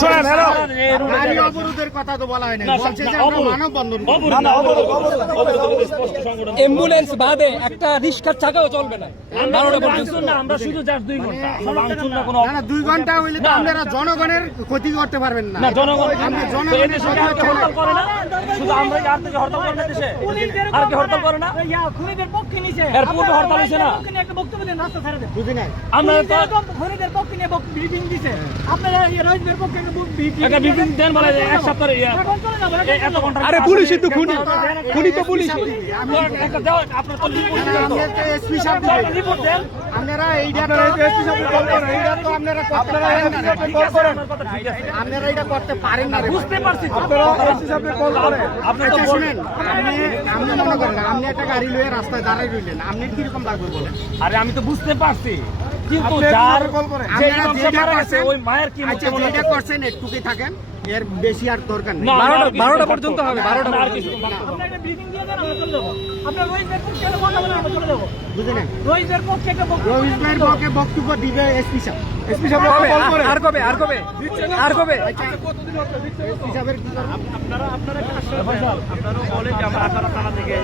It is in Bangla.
শোনেন, হ্যালো। গাড়ি অবরোধের কথা তো বলা হয় না, বলছে যে আমরা মানববন্ধন করব। অ্যাম্বুলেন্স বাদে একটা রিক্সার চাকাও চলবে না। আমরা শুধু জাস্ট 2 ঘন্টা ভাঙচুর না কোনো। না না 2 ঘন্টা হইলে তো আপনারা জনগণের ক্ষতি করতে পারবেন না। না জনগণ আপনি জনগণের ক্ষতি করতে হরতাল করে না, শুধু আমরা আর থেকে হরতাল করে না দেশে, আর কি হরতাল করে না, খুনিদের পক্ষে নিছে, এর পূর্বে হরতাল হয়েছে না। একটা বক্তব্য দেন, রাস্তা ছেড়ে দেন। বুঝি নাই আমরা তো খুনিদের পক্ষে নিয়ে ব্রিফিং দিছে, আপনারা রোহিতের পক্ষে একটা বিপিন দেন বলে এক সপ্তাহ এখন চলে যাবো, এত ঘন্টা। আরে পুলিশই তো খুনি, খুনি তো পুলিশ। একটা দাও, আপনার তো রিপোর্ট দেন তো। এসপি সাহেব দিবেন। রিপোর্ট দেন। আপনারা এইটা তো এসপি সাহেব কল করেন, এইটা তো আপনারা করতে পারেন না। কল করেন, কথা ঠিক আছে। আপনারা এটা করতে পারেন না রে ভাই। বুঝতে পারছি তো। আপনারা এসপি সাহেবকে কল করেন। আপনারা তো আচ্ছা বলেন। শুনেন, আপনি মনে করেন আপনি একটা গাড়ি লয়ে রাস্তায় দাঁড়াই রইলেন, আপনি কি রকম লাগবে বলেন? আরে আমি তো বুঝতে পারছি, কিন্তু আপনি যার কল করেন। যে আপনারা ইমাম সাহেব যেটা মারা গেছে, করছেন, ওই মায়ের কি আচ্ছা মনে যেটা করছেন একটুকুই থাকেন, এর বেশি আর দরকার নেই। না, 12টা পর্যন্ত হবে, 12টা আর কিছু আপনারা একটা ব্রিফিং দিয়ে দেন, আমরা চলে যাবো। আপনারা রোহিতের পক্ষে একটা কথা বলেন, আমরা চলে যাবো। বুঝলেন? রোহিতের পক্ষে একটা বক্তব্য রোহিত ভাইয়ের পক্ষে বক্তব্য দিবে এসপি সাহেব। এসপি সাহেব কবে? কল করেন। আর কবে? আর কবে? আর কবে? এসপি সাহেবের কি করবেন? আপনারা বলেন যে আমরা 18 থানা থেকে